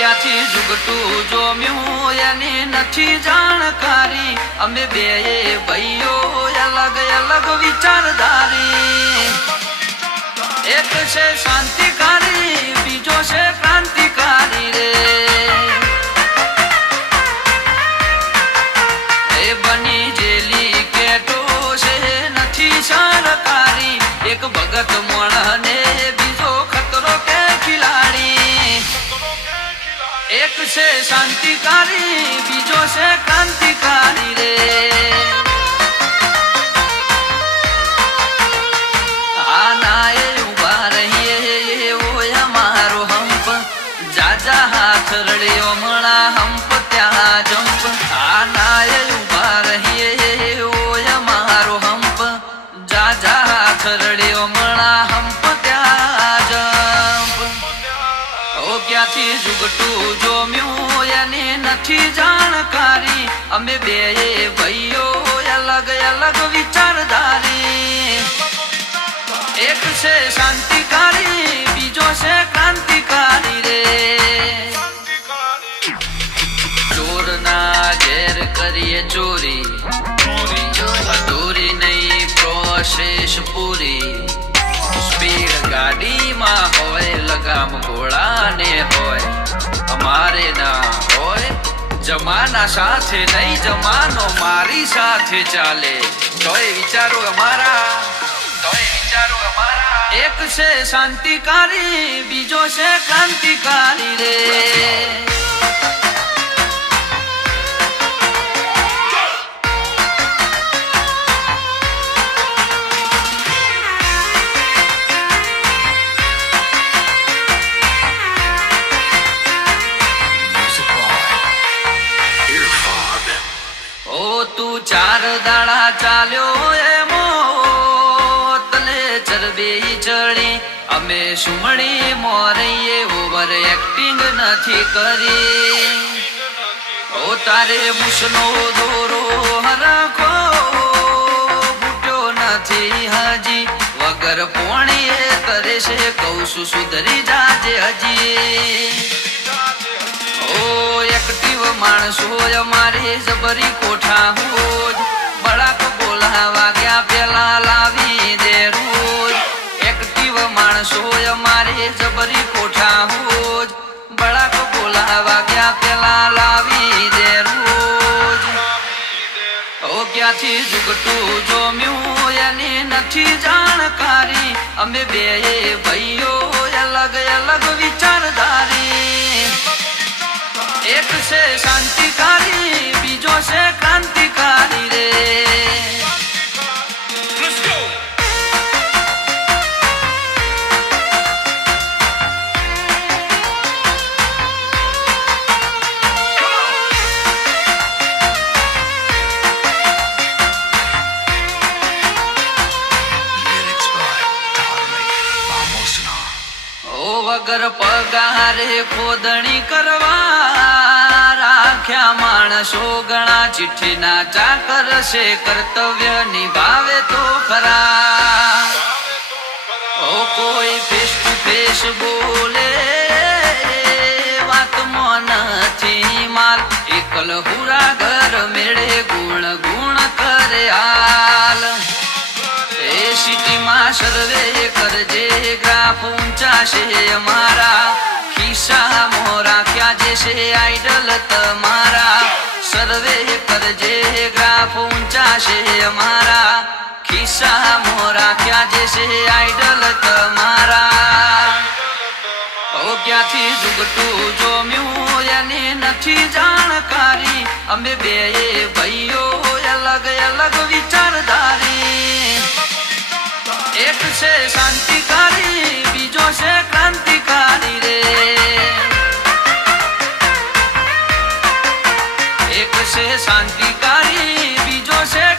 ક્યાંથી જુગટું જોમ્યું એની નથી જાણકારી. અમે બે ભાઈઓ, અલગ અલગ વિચારધારી. એક છે શાંતિકારી, બીજો છે ક્રાંતિકારી રે. એ બની જેલી કેટો છે, નથી સરકારી એક ભગત મણ એક છે શાંતિકારી બીજો છે ક્રાંતિકારી રે. આ મણા એ ક્યાંથી જુગટું જોમ્યું, એની નથી જાણકારી. અમે બે ભાઈઓ, અલગ અલગ વિચારધારી. એક છે શાંતિકારી, બીજો છે ક્રાંતિકારી રે. લગામ હોય, અમારે ના હોય. જમાના સાથે નહીં, જમાનો મારી સાથે ચાલે. તોય વિચારો અમારા, તોય વિચારો અમારા. એક છે શાંતિકારી, બીજો છે ક્રાંતિકારી રે. તું ચાર દાડા ચાલ્યો એમો તને ચરબી ચડી. અમે સુમણી મોરઈએ ઓવર એક્ટિંગ નથી કરી. ઓ તારે મુસનો દોરો હરખો ફૂટ્યો નથી હજી. વગર પોણીએ કરે છે કૌશું સુધરી જાજે હજી. ઓ એક્ટિવ માણસો અમારે જબરી કોઠા હોજ. બળાક બોલા વાગ્યા પેલા લાવી દે રોજ. એક્ટિવ માણસો અમારે જબરી કોઠા હોજ. બળાક બોલા વાગ્યા પેલા લાવી દે રોજ. ઓ ક્યાંથી જુગટું જોમ્યું એની નથી જાણકારી. અમે બે ભાઈઓ અલગ અલગ વિચારધારી. ઓ વગર પગારે ખોદણી કરવા રાખ્યા માણસો ગણા ચિઠ્ઠીના ચાકર છે, કર્તવ્ય નિભાવે તો ખરા. ઓ કોઈ ફેસ ટુ ફેસ બોલે વાતમાં નથી માલ એકલ હુરા ઘર મેળે ગુણ ગુણ કરે એ સિટીમાં સર્વે કરજે, ગ્રાફ ઊંચા છે અમારા. ખિસ્સામાં રાખ્યા જે છે આઈડલ તમારા. સર્વે કરજે, ગ્રાફ ઊંચા છે અમારા. મોરા રાખ્યા જે છે આઈડલ તમારા. ઓ ક્યાંથી જુગટું જોમ્યું એની નથી જાણકારી. અમે બે ભાઈઓ, અલગ અલગ છે શાંતિકારી બીજો છે ક્રાંતિકારી રે એક છે શાંતિકારી બીજો છે